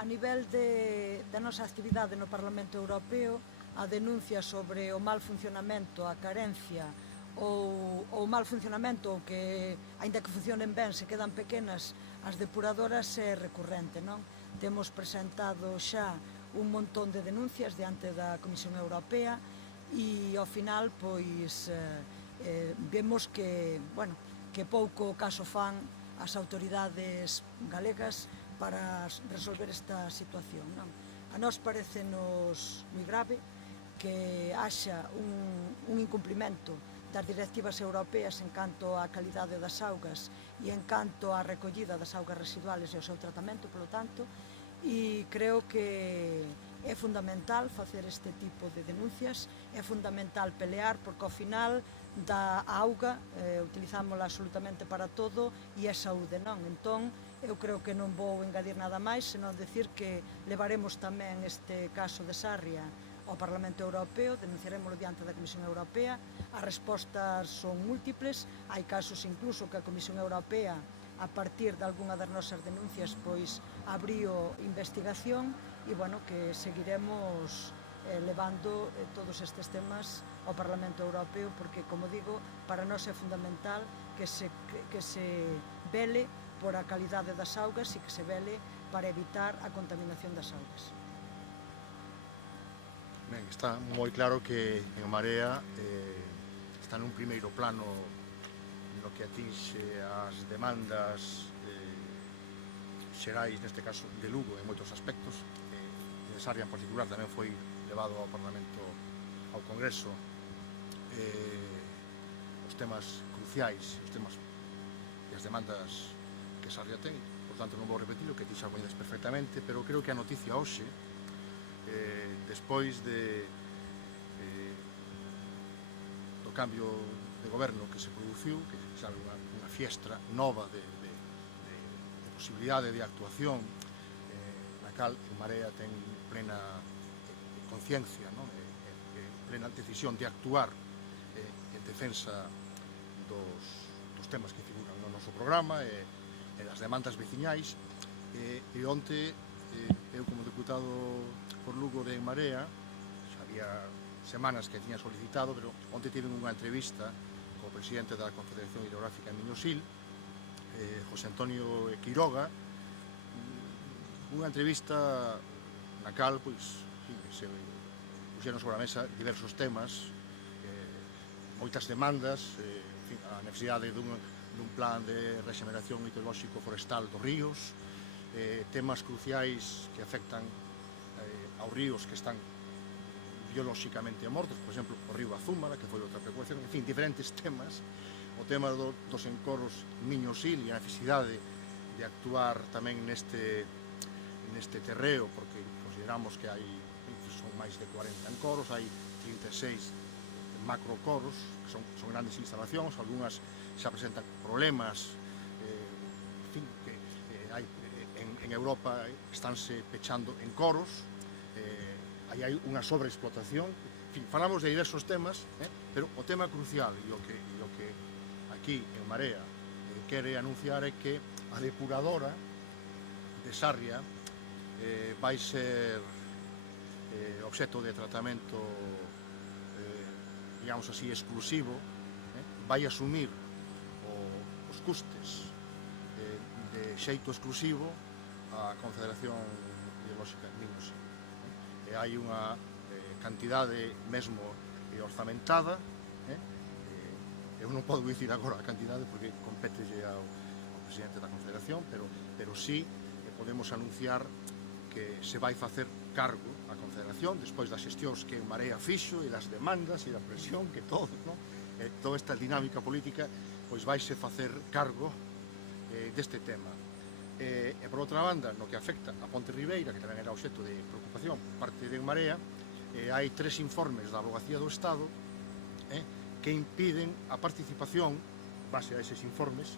a nivel da nosa actividade no Parlamento Europeo, a denuncia sobre o mal funcionamento, a carencia ou o mal funcionamento, ou que, aínda que funcionen ben, se quedan pequenas as depuradoras, é recurrente, non? Temos presentado xa un montón de denuncias diante da Comisión Europea e ao final pois vemos que, bueno, que pouco caso fan as autoridades galegas para resolver esta situación, non? A nós parecenos moi grave que haxa un incumprimento das directivas europeas en canto á calidade das augas e en canto á recollida das augas residuales e o seu tratamento, polo tanto, e creo que é fundamental facer este tipo de denuncias, é fundamental pelear porque ao final da auga utilizámola absolutamente para todo e é saúde, non? Entón, eu creo que non vou engadir nada máis, senón decir que levaremos tamén este caso de Sarria ao Parlamento Europeo, denunciaremoslo diante da Comisión Europea. As respostas son múltiples, hai casos incluso que a Comisión Europea, a partir de algunha das nosas denuncias, pois abriu investigación e, bueno, que seguiremos levando todos estes temas ao Parlamento Europeo porque, como digo, para nós é fundamental que se vele por a calidade das augas e que se vele para evitar a contaminación das augas. Ben, está moi claro que En Marea está nun primeiro plano no que atinxe as demandas xerais, neste caso de Lugo, en moitos aspectos. De Sarria en particular tamén foi levado ao Parlamento, ao Congreso, os temas cruciais, os temas e as demandas que Sarria ten. Por tanto, non vou repetir o que ti xa coñeces perfectamente, pero creo que a noticia hoxe, despois do cambio de goberno que se produciu, que sabe unha fiestra nova de posibilidade de actuación, na cal En Marea ten plena conciencia, plena decisión de actuar en defensa dos temas que figuran no noso programa e das demandas veciñais. E onte, eu como deputado por Lugo de En Marea, xa había semanas que tiña solicitado, pero onte tive unha entrevista co presidente da Confederación Hidrográfica en Miñosil, José Antonio Quiroga, unha entrevista na cal, pois, se puxeron sobre a mesa diversos temas, moitas demandas, a necesidade dun plan de rexeneración hidrolóxico forestal dos ríos, temas cruciais que afectan aos ríos que están biolóxicamente mortos, por exemplo, o río Azúmara, que foi outra preocupación, en fin, diferentes temas. O tema dos encoros Miñosil e a necesidade de actuar tamén neste terreo, porque consideramos que son máis de 40 encoros, hai 36 macrocoros, que son grandes instalacións, algunhas xa presentan problemas, en fin, que en Europa estánse pechando encoros, hai unha sobreexplotación, en fin, falamos de diversos temas, pero o tema crucial e o que aquí En Marea quere anunciar é que a depuradora de Sarria vai ser obxecto de tratamento, digamos así, exclusivo, vai asumir os custes de xeito exclusivo a Confederación Hidrolóxica Miñosil. E hai unha cantidade mesmo orzamentada, eu non podo dicir agora a cantidade porque compételle ao presidente da Confederación, pero sí podemos anunciar que se vai facer cargo a Confederación despois das xestións que En Marea fixo e das demandas e da presión que toda esta dinámica política, pois vaise facer cargo deste tema. E por outra banda, no que afecta a Ponte Ribeira, que tamén era obxecto de preocupación por parte de En Marea, hai 3 informes da Avogacía do Estado que impiden a participación, base a eses informes,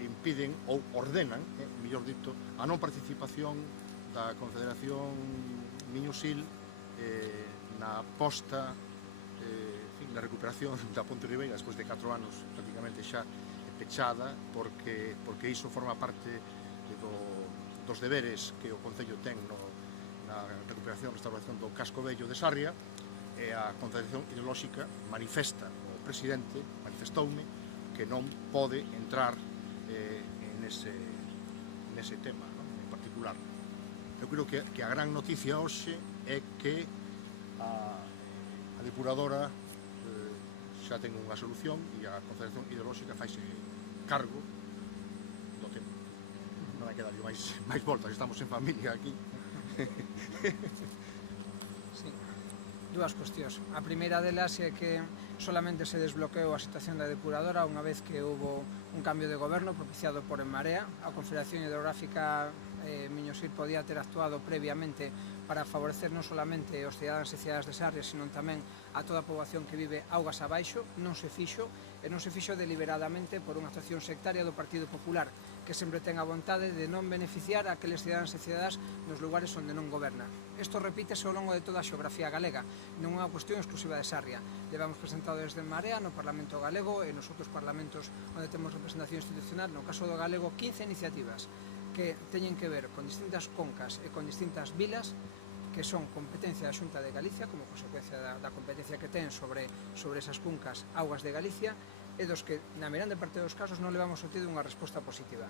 impiden ou ordenan, mellor dito, a non participación da Confederación Miñosil na posta, na recuperación da Ponte Ribeira despois de 4 anos prácticamente xa pechada, porque iso forma parte do dos deberes que o Concello ten na recuperación e restauración do casco vello de Sarria, e a Confederación Ideolóxica o presidente manifestoume que non pode entrar nese tema, en particular. Eu creo que a gran noticia hoxe é que a depuradora xa ten unha solución e a Confederación Ideolóxica faise cargo do tema. Non hai que darlle máis voltas, estamos en familia aquí. Sí. Dúas cuestións. A primeira delas é que solamente se desbloqueou a situación da depuradora unha vez que houve un cambio de goberno propiciado por En Marea. A Confederación Hidrográfica Miño-Sil podía ter actuado previamente para favorecer non solamente os cidadáns e cidadás de Sarria, sino tamén a toda a poboación que vive augas abaixo. Non se fixo, e non se fixo deliberadamente por unha actuación sectaria do Partido Popular, que sempre ten a vontade de non beneficiar a aqueles cidadáns e cidadás nos lugares onde non goberna. Isto repítese ao longo de toda a xeografía galega, non é unha cuestión exclusiva de Sarria. Levamos presentado desde En Marea no Parlamento Galego e nos outros parlamentos onde temos representación institucional, no caso do galego, 15 iniciativas que teñen que ver con distintas concas e con distintas vilas que son competencia da Xunta de Galicia como consecuencia da competencia que ten sobre esas cuncas augas de Galicia e dos que, na grande parte dos casos, non levamos obtido unha resposta positiva.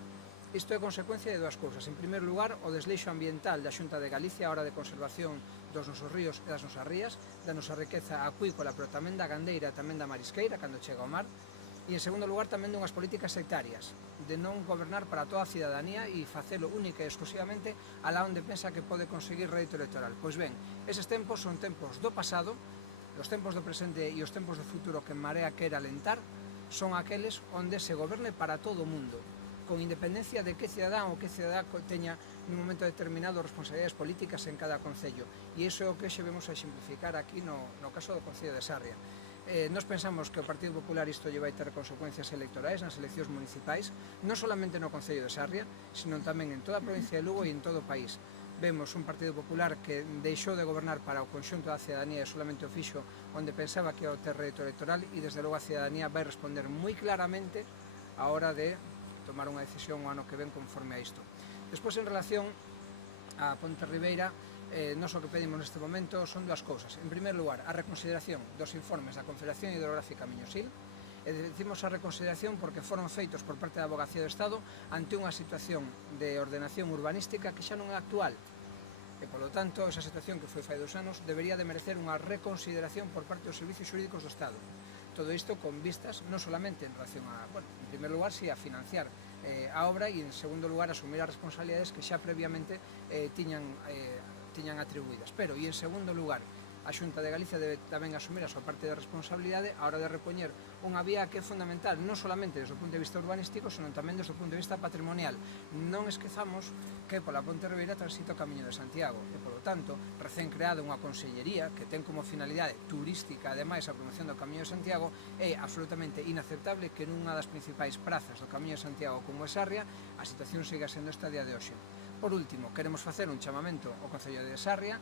Isto é consecuencia de dúas cousas. En primeiro lugar, o desleixo ambiental da Xunta de Galicia a hora de conservación dos nosos ríos e das nosas rías, da nosa riqueza acuícola, pero tamén da gandeira e tamén da marisqueira, cando chega ao mar. E, en segundo lugar, tamén dunhas políticas sectarias, de non gobernar para toda a cidadanía e facelo única e exclusivamente alá onde pensa que pode conseguir rédito electoral. Pois ben, eses tempos son tempos do pasado, os tempos do presente e os tempos do futuro que En Marea quere alentar son aqueles onde se goberne para todo o mundo, con independencia de que cidadán ou que cidadá teña nun momento determinado responsabilidades políticas en cada concello. E iso é o que xe vemos a exemplificar aquí no caso do Concello de Sarria. Nos pensamos que o Partido Popular isto lle vai ter consecuencias electorais nas eleccións municipais, non solamente no Concello de Sarria, sino tamén en toda a provincia de Lugo e en todo o país. Vemos un Partido Popular que deixou de gobernar para o conxunto da cidadanía e solamente o fixo onde pensaba que ia ter rédito electoral, e desde logo a cidadanía vai responder moi claramente a hora de tomar unha decisión o ano que ven conforme a isto. Despois, en relación a Ponte Ribeira, nós o que pedimos neste momento son dúas cousas. En primeiro lugar, a reconsideración dos informes da Confederación Hidrográfica Miño-Sil, e decimos a reconsideración porque foron feitos por parte da Abogacía do Estado ante unha situación de ordenación urbanística que xa non é actual. E, polo tanto, esa situación que foi fai 2 anos debería de merecer unha reconsideración por parte dos servicios xurídicos do Estado. Todo isto con vistas non solamente en relación a, en primeiro lugar, a financiar a obra, e en segundo lugar asumir as responsabilidades que xa previamente tiñan atribuídas. Pero, e en segundo lugar, a Xunta de Galicia debe tamén asumir a súa parte de responsabilidade a hora de repoñer unha vía que é fundamental non solamente desde o punto de vista urbanístico, senón tamén desde o punto de vista patrimonial. Non esquezamos que pola Ponte Ribeira transita o Camiño de Santiago e, polo tanto, recén creada unha consellería que ten como finalidade turística, ademais, a promoción do Camiño de Santiago. É absolutamente inaceptable que nunha das principais prazas do Camiño de Santiago como é Sarria a situación siga sendo esta día de hoxe. Por último, queremos facer un chamamento ao Concello de Sarria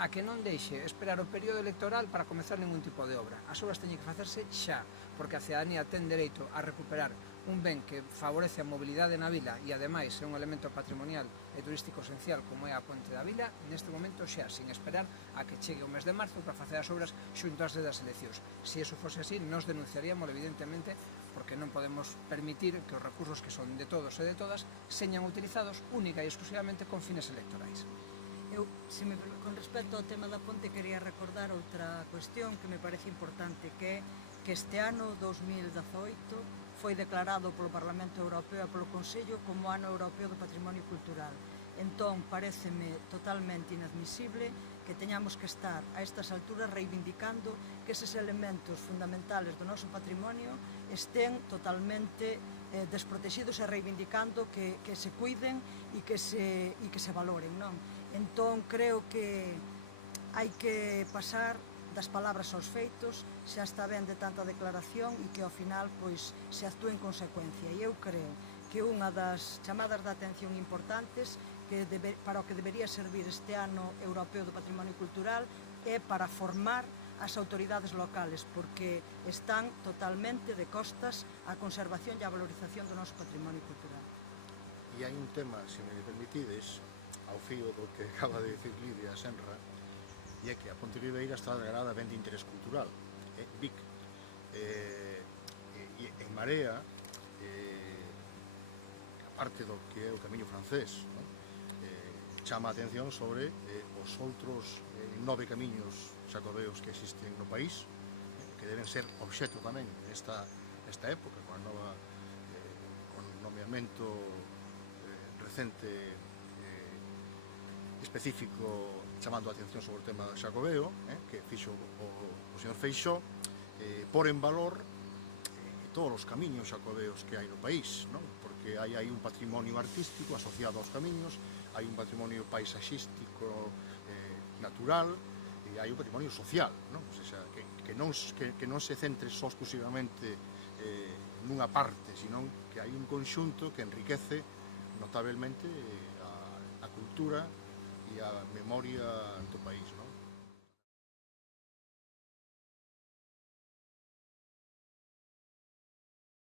a que non deixe esperar o período electoral para comezar ningún tipo de obra. As obras teñen que facerse xa, porque a cidadanía ten dereito a recuperar un ben que favorece a mobilidade na vila e, ademais, é un elemento patrimonial e turístico esencial como é a Ponte da Vila, neste momento xa, sin esperar a que chegue o mes de marzo para facer as obras xunto ás das eleccións. Se iso fose así, nos denunciaríamos, evidentemente, porque non podemos permitir que os recursos que son de todos e de todas señan utilizados única e exclusivamente con fines electorais. Eu, con respecto ao tema da ponte, quería recordar outra cuestión que me parece importante, que é que este ano 2018 foi declarado polo Parlamento Europeo e polo Consello como Ano Europeo do Patrimonio Cultural. Entón, pareceme totalmente inadmisible que teñamos que estar a estas alturas reivindicando que eses elementos fundamentales do noso patrimonio estén totalmente desprotegidos e reivindicando que se cuiden e que se valoren, non? Entón, creo que hai que pasar das palabras aos feitos, xa está ben de tanta declaración e que ao final pois se actúe en consecuencia. E eu creo que unha das chamadas de atención importantes para o que debería servir este Ano Europeo do Patrimonio Cultural é para formar as autoridades locales, porque están totalmente de costas á conservación e á valorización do noso patrimonio cultural. E E hai un tema, se me permitides, ao fío do que acaba de decir Lidia Senra, e é que a Ponte Ribeira está declarada ben de interés cultural, BIC. E en Marea, aparte do que é o camiño francés, non? Chama a atención sobre os outros 9 camiños xacobeos que existen no país, que deben ser obxecto tamén nesta época, con nomeamento recente específico chamando a atención sobre o tema do xacobeo, que fixo o señor Feixóo, por en valor todos os camiños xacobeos que hai no país, non? Porque hai un patrimonio artístico asociado aos camiños, hai un patrimonio paisaxístico natural, e hai un patrimonio social, non? O sea, que non se centre só exclusivamente nunha parte, sino que hai un conxunto que enriquece notablemente a cultura e a memoria do país, non?